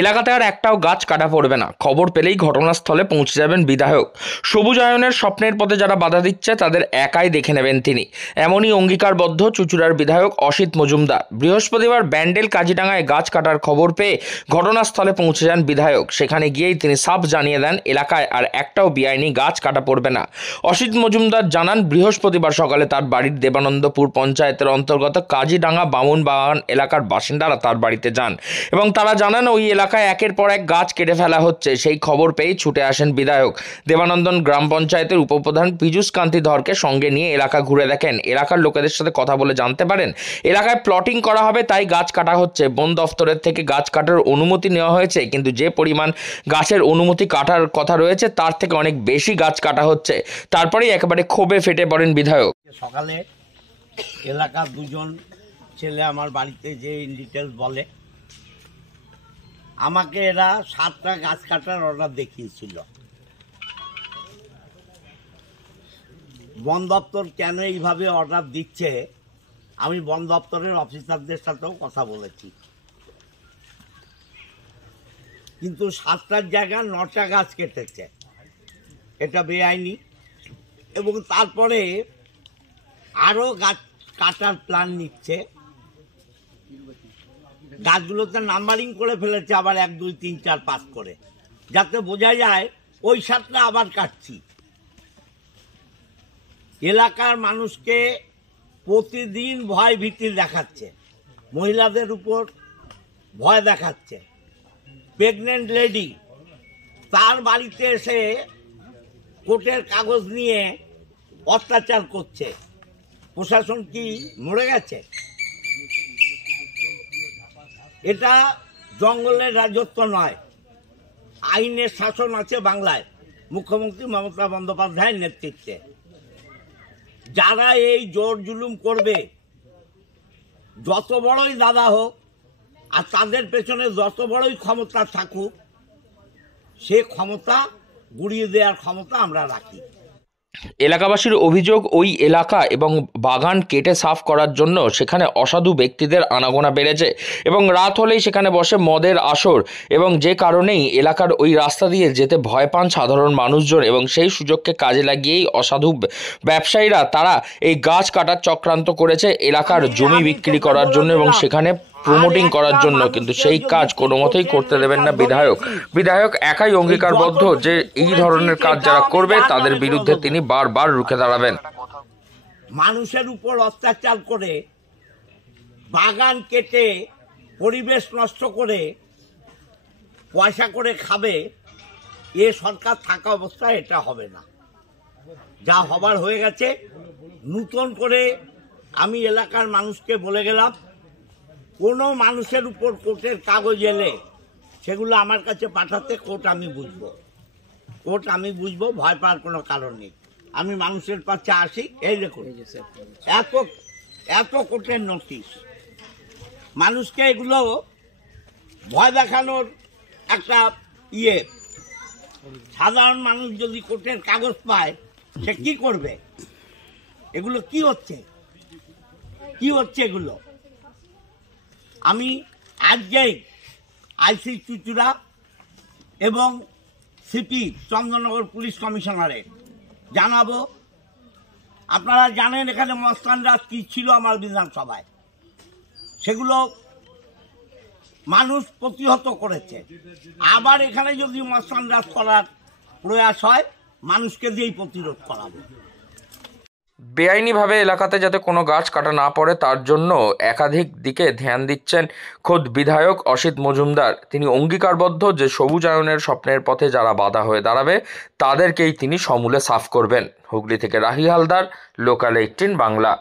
এলাকাতে আর একটাও গাছ কাটা পড়বে না। খবর পেলেই ঘটনাস্থলে পৌঁছে যাবেন বিধায়ক। সবুজায়নের স্বপ্নের পথে যারা বাধা দিচ্ছে তাদের একাই দেখে নেবেন তিনি। এমনই অঙ্গীকারবদ্ধ চুঁচুড়ার বিধায়ক অসিত মজুমদার। বৃহস্পতিবার ব্যান্ডেল কাজিডাঙ্গায় গাছ কাটার খবর পেয়ে ঘটনাস্থলে পৌঁছে যান বিধায়ক। সেখানে গিয়েই তিনি সাফ জানিয়ে দেন এলাকায় আর একটাও বেআইনি গাছ কাটা পড়বে না। অসিত মজুমদার জানান, বৃহস্পতিবার সকালে তার বাড়ির দেবানন্দপুর পঞ্চায়েতের অন্তর্গত কাজিডাঙ্গা বামুনবাগান এলাকার বাসিন্দারা তার বাড়িতে যান এবং তারা জানান ওই এলাকায় একের পর এক গাছ কেটে ফেলা হচ্ছে। সেই খবর পেয়েই ছুটে আসেন বিধায়ক। দেবানন্দন গ্রাম পঞ্চায়েতের উপপ্রধান পীযূষ কান্তি ধরকে সঙ্গে নিয়ে এলাকা ঘুরে দেখেন। এলাকার লোকেদের সাথে কথা বলে জানতে পারেন এলাকায় প্লটিং করা হবে, তাই গাছ কাটা হচ্ছে। বন দফতরের থেকে গাছ কাটার অনুমতি নেওয়া হয়েছে, কিন্তু যে পরিমাণ গাছের অনুমতি কাটার কথা রয়েছে তার থেকে অনেক বেশি গাছ কাটা হচ্ছে। তারপরেই একেবারে ক্ষোভে ফেটে পড়েন বিধায়ক। সকালে এলাকার দুজন ছেলে আমার বাড়িতে যে ইন ডিটেলস বলে, আমাকে এরা 7টা গাছ কাটার অর্ডার দেখিয়েছিল। বন দপ্তর কেন এইভাবে অর্ডার দিচ্ছে, আমি বন দপ্তরের অফিসারদের সাথেও কথা বলেছি, কিন্তু 7টার জায়গায় 9টা গাছ কেটেছে, এটা বেআইনি। এবং তারপরে আরও গাছ কাটার প্ল্যান নিচ্ছে। গাছগুলোতে নাম্বারিং করে ফেলেছে, আবার 1 2 3 4 5 করে, যাতে বোঝা যায় ওই 7টা আবার কাটছি। এলাকার মানুষকে প্রতিদিন ভয় ভীতি দেখাচ্ছে, মহিলাদের উপর ভয় দেখাচ্ছে। প্রেগনেন্ট লেডি তার বাড়িতে এসে কোর্টের কাগজ নিয়ে অত্যাচার করছে। প্রশাসন কি মরে গেছে? এটা জঙ্গলের রাজত্ব নয়, আইনের শাসন আছে বাংলায় মুখ্যমন্ত্রী মমতা বন্দ্যোপাধ্যায়ের নেতৃত্বে। যারা এই জোর জুলুম করবে, যত বড়ই দাদা হোক আর তাদের পেছনে যত বড়ই ক্ষমতা থাকুক, সে ক্ষমতা গুড়িয়ে দেওয়ার ক্ষমতা আমরা রাখি। এলাকাবাসীর অভিযোগ, ওই এলাকা এবং বাগান কেটে সাফ করার জন্য সেখানে অসাধু ব্যক্তিদের আনাগোনা বেড়েছে এবং রাত হলেই সেখানে বসে মদের আসর, এবং যে কারণেই এলাকার ওই রাস্তা দিয়ে যেতে ভয় পান সাধারণ মানুষজন। এবং সেই সুযোগকে কাজে লাগিয়েই অসাধু ব্যবসায়ীরা তারা এই গাছ কাটার চক্রান্ত করেছে এলাকার জমি বিক্রি করার জন্য এবং সেখানে প্রমোটিং করার জন্য। কিন্তু সেই কাজ কোনো মতেই করতে দেবেন না বিধায়ক। বিধায়ক একাই অঙ্গীকারবদ্ধ যে এই ধরনের কাজ যারা করবে তাদের বিরুদ্ধে তিনি বারবার রুখে দাঁড়াবেন। মানুষের উপর অত্যাচার করে, বাগান কেটে, পরিবেশ নষ্ট করে পয়সা করে খাবে, এ সরকার থাকা অবস্থায় এটা হবে না। যা হবার হয়ে গেছে। নতুন করে আমি এলাকার মানুষকে বলে গেলাম, কোনো মানুষের উপর কোর্টের কাগজ এলে সেগুলো আমার কাছে পাঠাতে, কোর্ট আমি বুঝবো, ভয় পাওয়ার কোনো কারণ নেই। আমি মানুষের পাশে আসি। এই দেখুন, এত কোর্টের নোটিশ, মানুষকে এগুলো ভয় দেখানোর একটা সাধারণ মানুষ যদি কোর্টের কাগজ পায় সে কি করবে? এগুলো কি হচ্ছে এগুলো? আমি আজকেই আইসি চুঁচুড়া এবং সিপি চন্দ্রনগর পুলিশ কমিশনারে জানাবো। আপনারা জানেন এখানে মস্তান রাজ কি ছিল আমার বিধানসভায়, সেগুলো মানুষ প্রতিহত করেছে। আবার এখানে যদি মস্তান রাজ করার প্রয়াস হয়, মানুষকে দিয়েই প্রতিরোধ করাবো। বেআইনিভাবে এলাকাতে যাতে কোনো গাছ কাটা না পড়ে তার জন্য একাধিক দিকে ধ্যান দিচ্ছেন খোদ বিধায়ক অসিত মজুমদার। তিনি অঙ্গীকারবদ্ধ যে সবুজায়নের স্বপ্নের পথে যারা বাধা হয়ে দাঁড়াবে তাদেরকেই তিনি সমূলে সাফ করবেন। হুগলি থেকে রাহি হালদার, লোকাল 18 বাংলা।